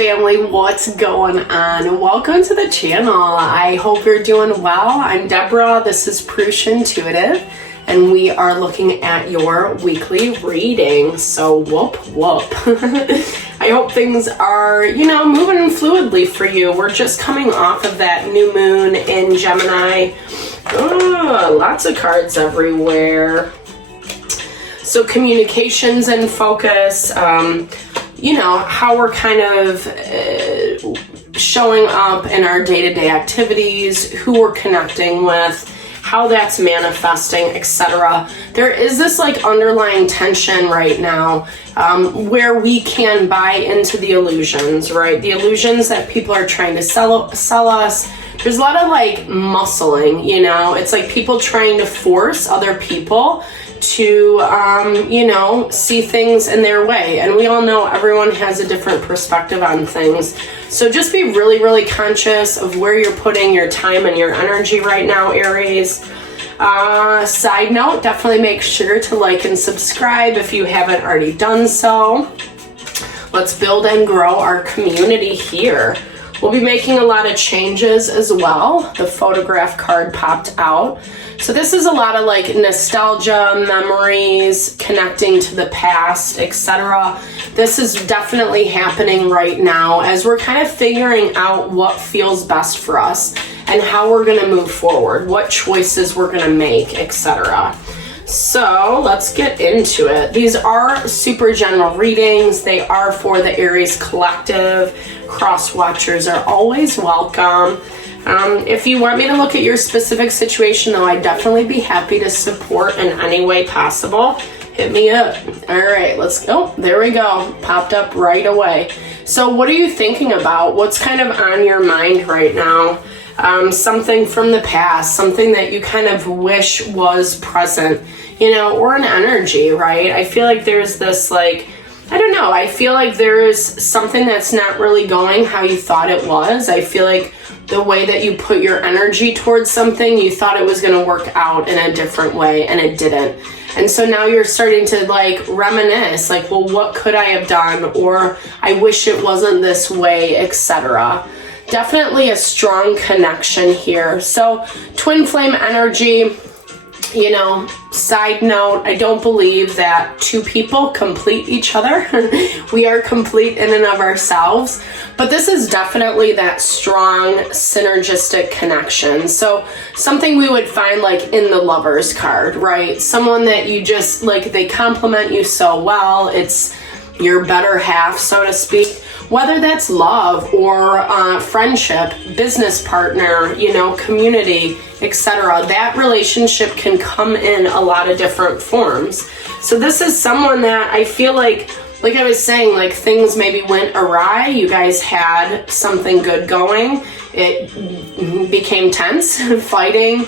family, what's going on? Welcome to the channel. I hope you're doing well. I'm Deborah, this is Purusha Intuitive, and we are looking at your weekly reading. So whoop whoop. I hope things are, moving fluidly for you. We're just coming off of that new moon in Gemini. Oh, lots of cards everywhere. So communications and focus, how we're kind of showing up in our day-to-day activities, who we're connecting with, how that's manifesting, etc. There is this underlying tension right now where we can buy into the illusions, right? The illusions that people are trying to sell us. There's a lot of muscling, it's like people trying to force other people to, see things in their way. And we all know everyone has a different perspective on things. So just be really, really conscious of where you're putting your time and your energy right now, Aries. Side note, definitely make sure to like and subscribe if you haven't already done so. Let's build and grow our community here. We'll be making a lot of changes as well. The photograph card popped out. So this is a lot of nostalgia, memories, connecting to the past, etc. This is definitely happening right now as we're kind of figuring out what feels best for us and how we're going to move forward, what choices we're going to make, etc. So let's get into it. These are super general readings. They are for the Aries collective. Cross watchers are always welcome. If you want me to look at your specific situation, though, I'd definitely be happy to support in any way possible. Hit me up. All right, let's go. There we go. Popped up right away. So what are you thinking about? What's kind of on your mind right now? Something from the past, something that you kind of wish was present, or an energy, right? I feel like there's this I feel like there is something that's not really going how you thought it was. I feel like the way that you put your energy towards something, you thought it was going to work out in a different way, and it didn't. And so now you're starting to reminisce, well, what could I have done? Or I wish it wasn't this way, etc. Definitely a strong connection here. So twin flame energy. Side note, I don't believe that two people complete each other. We are complete in and of ourselves, but this is definitely that strong synergistic connection. So something we would find in the Lovers card, right? Someone that you just they complement you so well. It's your better half, so to speak. Whether that's love or friendship, business partner, community, etc. That relationship can come in a lot of different forms. So this is someone that I feel like I was saying, things maybe went awry. You guys had something good going. It became tense, fighting,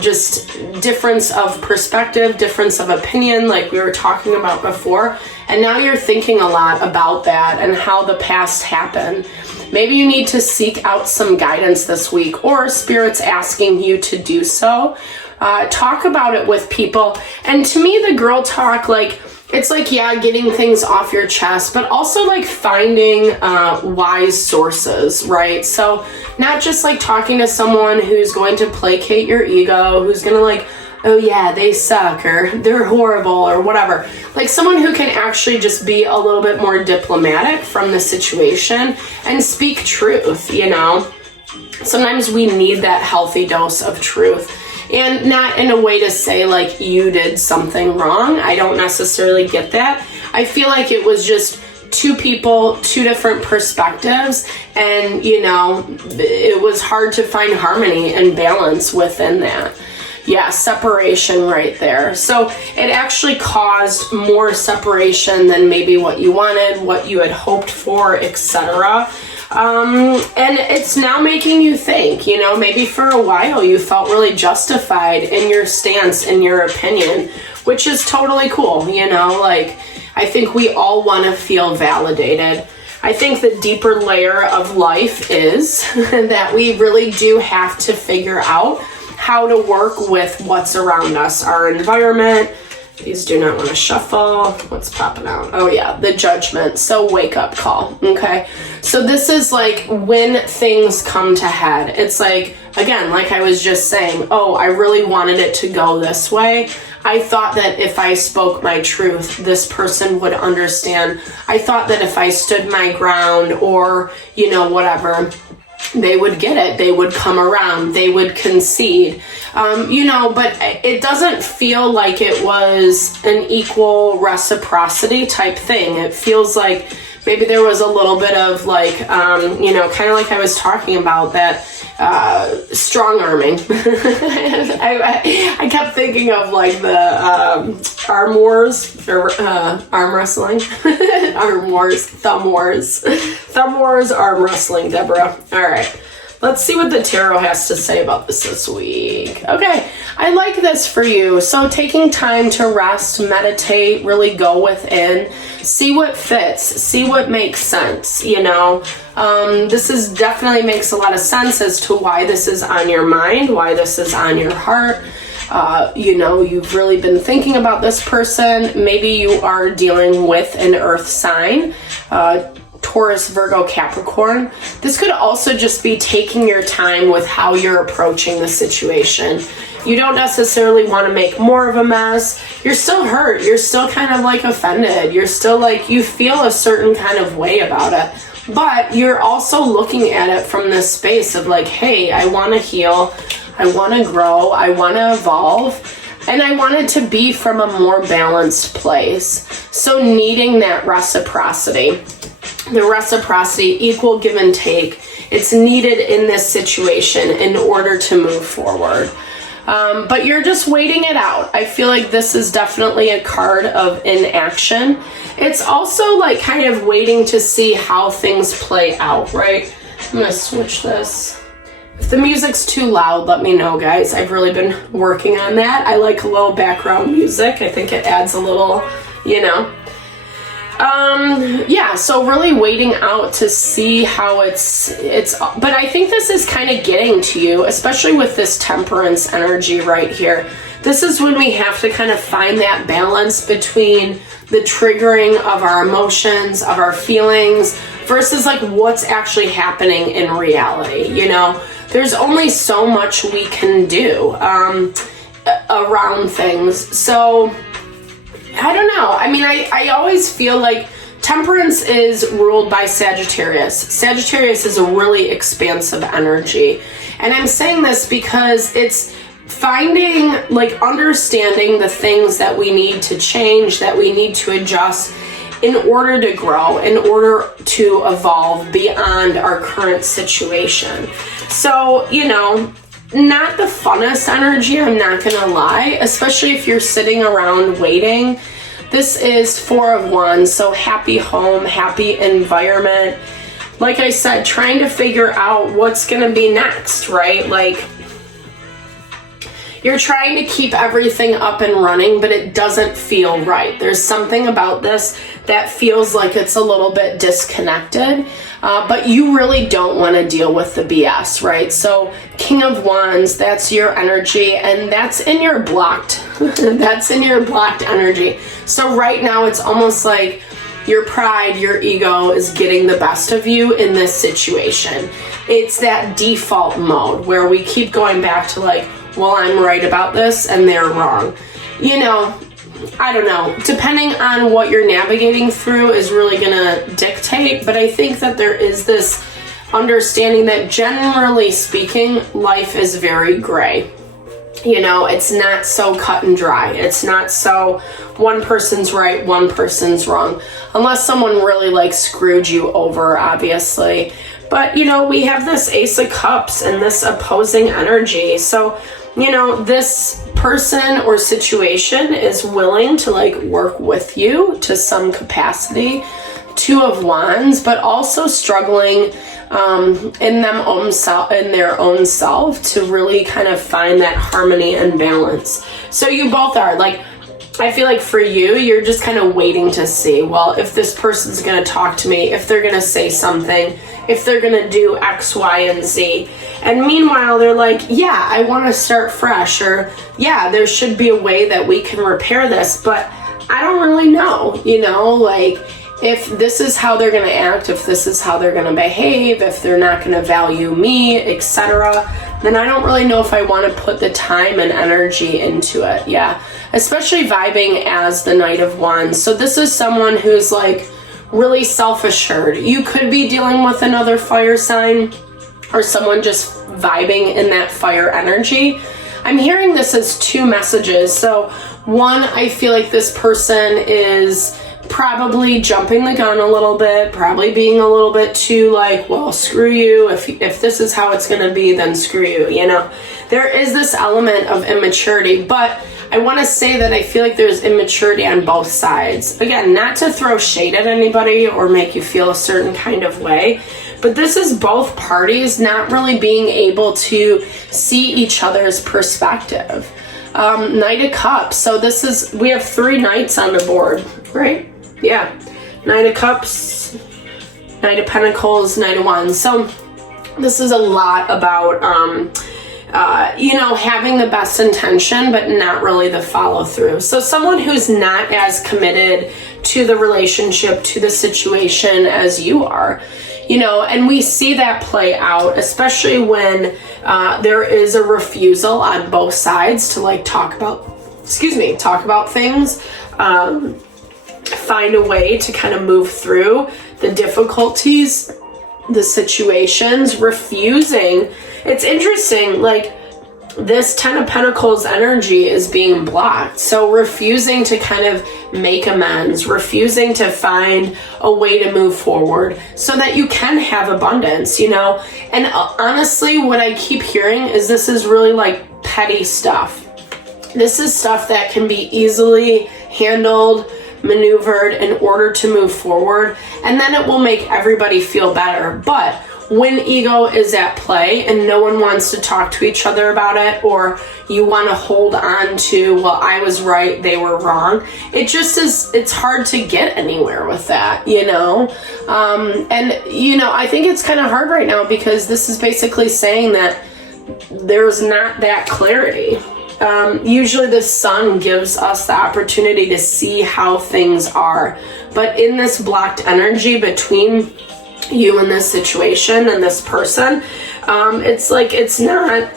just difference of perspective, difference of opinion, like we were talking about before. And now you're thinking a lot about that and how the past happened. Maybe you need to seek out some guidance this week, or Spirit's asking you to do so. Talk about it with people. And to me, the girl talk, it's getting things off your chest, but also finding wise sources, right? So not just talking to someone who's going to placate your ego, who's going to oh yeah, they suck, or they're horrible, or whatever. Someone who can actually just be a little bit more diplomatic from the situation and speak truth, Sometimes we need that healthy dose of truth. And not in a way to say you did something wrong. I don't necessarily get that. I feel like it was just two people, two different perspectives, and it was hard to find harmony and balance within that. Yeah, separation right there. So it actually caused more separation than maybe what you wanted, what you had hoped for, etc. And it's now making you think, maybe for a while you felt really justified in your stance, in your opinion, which is totally cool, I think we all want to feel validated. I think the deeper layer of life is that we really do have to figure out how to work with what's around us, our environment, These do not want to shuffle. What's popping out? Oh yeah, the Judgment. So wake up call. Okay. So this is like when things come to head. It's like, again, like I was just saying, oh, I really wanted it to go this way. I thought that if I spoke my truth, this person would understand. I thought that if I stood my ground or, you know, whatever, they would get it. They would come around. They would concede. You know, but it doesn't feel like it was an equal reciprocity type thing. It feels like maybe there was a little bit of like, you know, kind of like I was talking about that strong arming. I kept thinking of like the arm wars or arm wrestling. Arm wars, thumb wars. Thumb wars, arm wrestling, Deborah. All right. Let's see what the tarot has to say about this week. Okay, I like this for you. So taking time to rest, meditate, really go within, see what fits, see what makes sense, you know. This is definitely makes a lot of sense as to why this is on your mind, why this is on your heart. You know, you've really been thinking about this person. Maybe you are dealing with an earth sign, Taurus, Virgo, Capricorn. This could also just be taking your time with how you're approaching the situation. You don't necessarily want to make more of a mess. You're still hurt. You're still kind of like offended. You're still like, you feel a certain kind of way about it. But you're also looking at it from this space of like, hey, I want to heal. I want to grow. I want to evolve. And I want it to be from a more balanced place. So needing that reciprocity. The reciprocity, equal give and take, it's needed in this situation in order to move forward. But you're just waiting it out. I feel like this is definitely a card of inaction. It's also like kind of waiting to see how things play out, right? I'm gonna switch this. If the music's too loud, let me know, guys. I've really been working on that. I like a little background music. I think it adds a little, you know. Yeah, so really waiting out to see how it's, but I think this is kind of getting to you, especially with this Temperance energy right here. This is when we have to kind of find that balance between the triggering of our emotions, of our feelings, versus like what's actually happening in reality. You know, there's only so much we can do, around things. So I don't know. I mean, I always feel like Temperance is ruled by Sagittarius. Sagittarius is a really expansive energy. And I'm saying this because it's finding, like, understanding the things that we need to change, that we need to adjust in order to grow, in order to evolve beyond our current situation. So, you know, not the funnest energy, I'm not gonna lie, especially if you're sitting around waiting. This is Four of Wands, so happy home, happy environment. Like I said, trying to figure out what's gonna be next, right? Like, you're trying to keep everything up and running, but it doesn't feel right. There's something about this that feels like it's a little bit disconnected, but you really don't want to deal with the BS, right? So King of Wands, that's your energy, and that's in your blocked, that's in your blocked energy. So right now it's almost like your pride, your ego is getting the best of you in this situation. It's that default mode where we keep going back to like, well, I'm right about this and they're wrong. You know, I don't know. Depending on what you're navigating through is really gonna dictate, but I think that there is this understanding that generally speaking, life is very gray. You know, it's not so cut and dry. It's not so one person's right, one person's wrong. Unless someone really like screwed you over, obviously. But, you know, we have this Ace of Cups and this opposing energy. So, you know, this person or situation is willing to like work with you to some capacity. Two of Wands, but also struggling in their own self to really kind of find that harmony and balance. So you both are like, I feel like for you, you're just kind of waiting to see, well, if this person's going to talk to me, if they're going to say something, if they're gonna do X, Y, and Z. And meanwhile, they're like, yeah, I wanna start fresh, or yeah, there should be a way that we can repair this, but I don't really know, you know, like, if this is how they're gonna act, if this is how they're gonna behave, if they're not gonna value me, etc., then I don't really know if I wanna put the time and energy into it, yeah. Especially vibing as the Knight of Wands. So this is someone who's like really self-assured. You could be dealing with another fire sign or someone just vibing in that fire energy. I'm hearing this as two messages. So one, I feel like this person is probably jumping the gun a little bit, probably being a little bit too like, well, screw you. If this is how it's going to be, then screw you, you know. There is this element of immaturity, but I want to say that I feel like there's immaturity on both sides. Again, not to throw shade at anybody or make you feel a certain kind of way, but this is both parties not really being able to see each other's perspective. Knight of Cups. So this is, we have 3 knights on the board, right? Yeah. Knight of Cups, Knight of Pentacles, Knight of Wands. So this is a lot about, you know, having the best intention, but not really the follow through. So someone who's not as committed to the relationship, to the situation as you are, you know, and we see that play out, especially when there is a refusal on both sides to like talk about things, find a way to kind of move through the difficulties, the situations, refusing. It's interesting, like this 10 of Pentacles energy is being blocked. So refusing to kind of make amends, refusing to find a way to move forward so that you can have abundance, you know? And honestly, what I keep hearing is this is really like petty stuff. This is stuff that can be easily handled, maneuvered in order to move forward, and then it will make everybody feel better. But when ego is at play and no one wants to talk to each other about it, or you want to hold on to, well, I was right, they were wrong, it just is, it's hard to get anywhere with that, you know? And, you know, I think it's kind of hard right now because this is basically saying that there's not that clarity. Usually the sun gives us the opportunity to see how things are, but in this blocked energy between you and this situation and this person, it's like, it's not,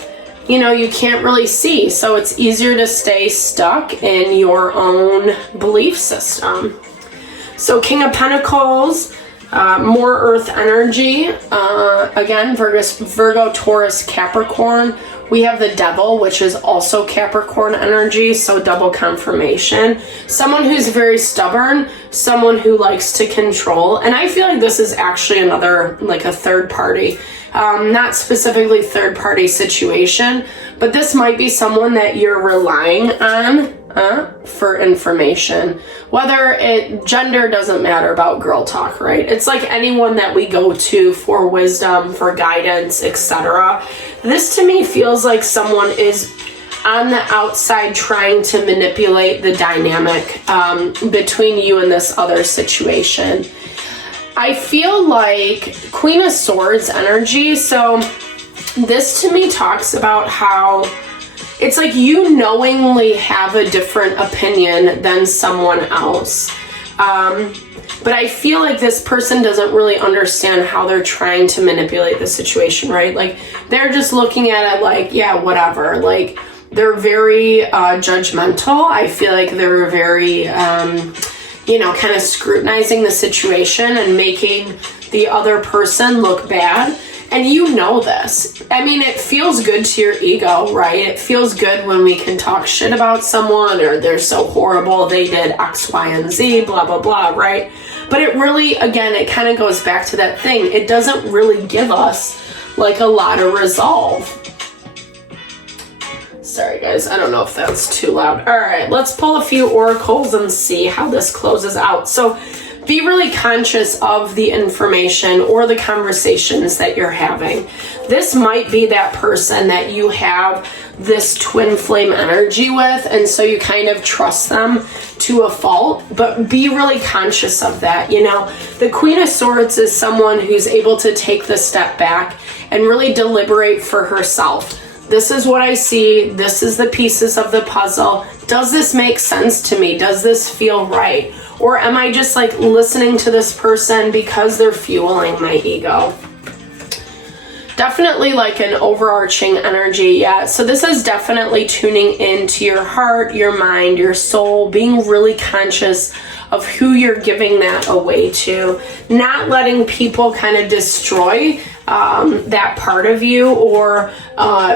you know, you can't really see. So it's easier to stay stuck in your own belief system. So King of Pentacles, more earth energy, again, Virgo, Taurus, Capricorn. We have the Devil, which is also Capricorn energy, so double confirmation. Someone who's very stubborn, someone who likes to control. And I feel like this is actually another, like a third party, not specifically third party situation, but this might be someone that you're relying on for information. Whether gender doesn't matter about girl talk, right? It's like anyone that we go to for wisdom, for guidance, etc. This to me feels like someone is on the outside trying to manipulate the dynamic between you and this other situation. I feel like Queen of Swords energy. So this to me talks about how it's like you knowingly have a different opinion than someone else. But I feel like this person doesn't really understand how they're trying to manipulate the situation, right? Like they're just looking at it like, yeah, whatever. Like they're very judgmental. I feel like they're very, you know, kind of scrutinizing the situation and making the other person look bad. And you know this. I mean, it feels good to your ego, right? It feels good when we can talk shit about someone, or they're so horrible, they did X, Y, and Z, blah, blah, blah, right? But it really, again, it kind of goes back to that thing. It doesn't really give us like a lot of resolve. Sorry, guys. I don't know if that's too loud. All right, let's pull a few oracles and see how this closes out. So be really conscious of the information or the conversations that you're having. This might be that person that you have this twin flame energy with, and so you kind of trust them to a fault, but be really conscious of that. You know, the Queen of Swords is someone who's able to take the step back and really deliberate for herself. This is what I see. This is the pieces of the puzzle. Does this make sense to me? Does this feel right? Or am I just like listening to this person because they're fueling my ego? Definitely like an overarching energy, yeah. So this is definitely tuning into your heart, your mind, your soul, being really conscious of who you're giving that away to, not letting people kind of destroy that part of you or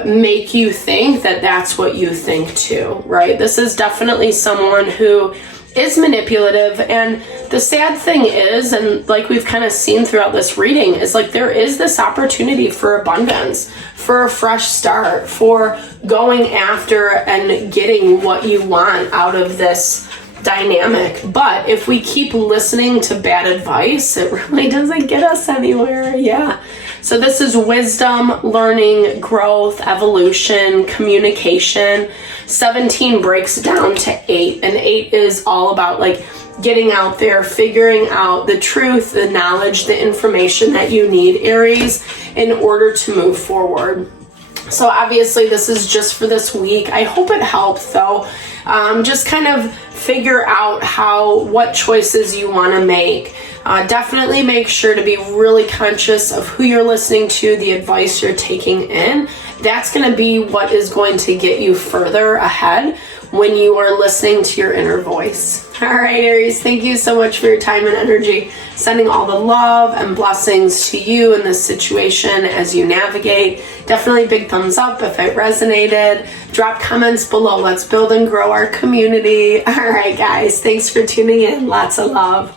make you think that that's what you think too, right? This is definitely someone who is manipulative, and the sad thing is, and like we've kind of seen throughout this reading, is like there is this opportunity for abundance, for a fresh start, for going after and getting what you want out of this dynamic. But if we keep listening to bad advice, it really doesn't get us anywhere. Yeah. So this is wisdom, learning, growth, evolution, communication. 17 breaks down to 8, and 8 is all about like getting out there, figuring out the truth, the knowledge, the information that you need, Aries, in order to move forward. So obviously this is just for this week. I hope it helped though. Just kind of figure out what choices you want to make. Definitely make sure to be really conscious of who you're listening to, the advice you're taking in. That's going to be what is going to get you further ahead when you are listening to your inner voice. All right, Aries, thank you so much for your time and energy. Sending all the love and blessings to you in this situation as you navigate. Definitely big thumbs up if it resonated. Drop comments below. Let's build and grow our community. All right, guys, thanks for tuning in. Lots of love.